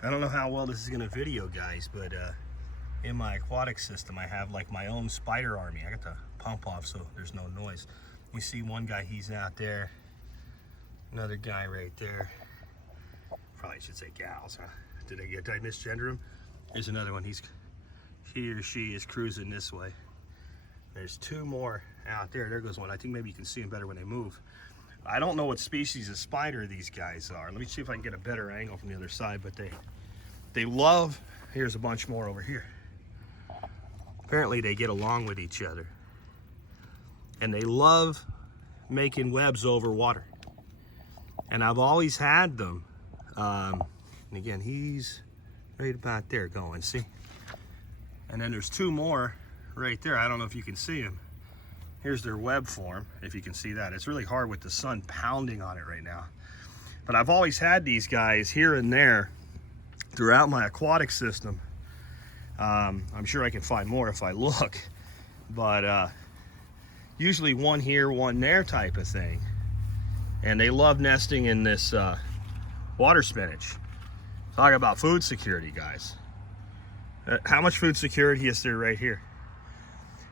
I don't know how well this is gonna video, guys, but in my aquatic system, I have like my own spider army. I got the pump off so there's no noise. We see one guy, he's out there. Another guy right there. Probably should say gals, huh? Did I misgender him? Here's another one. He or she is cruising this way. There's two more out there. There goes one. I think maybe you can see them better when they move. I don't know what species of spider these guys are. Let me see if I can get a better angle from the other side, but they love, here's a bunch more over here. Apparently they get along with each other. And they love making webs over water. And I've always had them. And again, he's right about there going, see? And then there's two more right there. I don't know if you can see them. Here's their web form, if you can see that. It's really hard with the sun pounding on it right now. But I've always had these guys here and there throughout my aquatic system. I'm sure I can find more if I look. But usually one here, one there type of thing. And they love nesting in this water spinach. Talk about food security, guys. How much food security is there right here?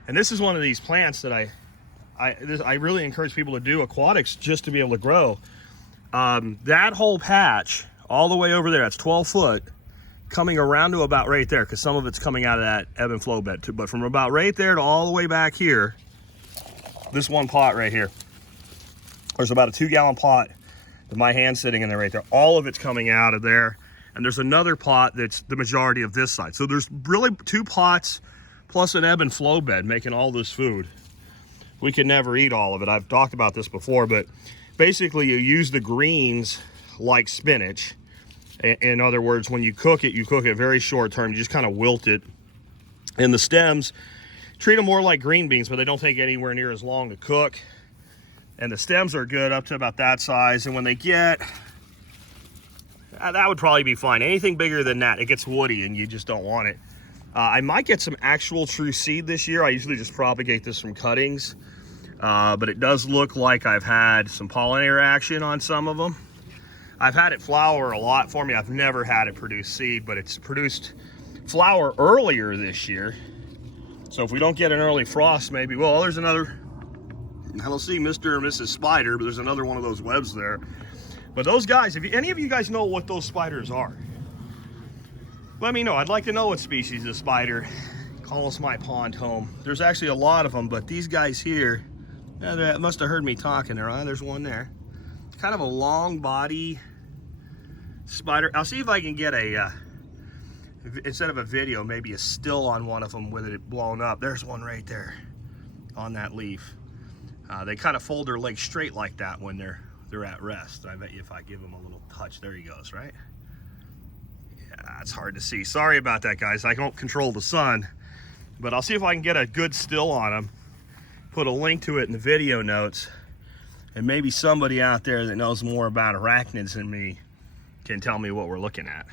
And this is one of these plants that I really encourage people to do aquatics just to be able to grow. That whole patch, all the way over there, that's 12 foot, coming around to about right there, because some of it's coming out of that ebb and flow bed too. But from about right there to all the way back here, this one pot right here, there's about a 2-gallon pot with my hand sitting in there right there. All of it's coming out of there. And there's another pot that's the majority of this side. So there's really 2 pots plus an ebb and flow bed making all this food. We can never eat all of it. I've talked about this before, but basically you use the greens like spinach. In other words, when you cook it very short term. You just kind of wilt it. And the stems, treat them more like green beans, but they don't take anywhere near as long to cook. And the stems are good up to about that size. And when they get, that would probably be fine. Anything bigger than that, it gets woody and you just don't want it. I might get some actual true seed this year. I usually just propagate this from cuttings. But it does look like I've had some pollinator action on some of them. I've had it flower a lot for me. I've never had it produce seed, but it's produced flower earlier this year. So if we don't get an early frost, maybe, well, there's another, I don't see Mr. and Mrs. Spider, but there's another one of those webs there. But those guys, if any of you guys know what those spiders are, let me know. I'd like to know what species of spider calls my pond home. There's actually a lot of them, but these guys here, they must have heard me talking there. There's one there. It's kind of a long body spider. I'll see if I can get a, instead of a video, maybe a still on one of them with it blown up. There's one right there on that leaf. They kind of fold their legs straight like that when they're at rest. I bet you if I give them a little touch, there he goes, right? Yeah, it's hard to see. Sorry about that, guys. I don't control the sun, but I'll see if I can get a good still on them. Put a link to it in the video notes, and maybe somebody out there that knows more about arachnids than me can tell me what we're looking at.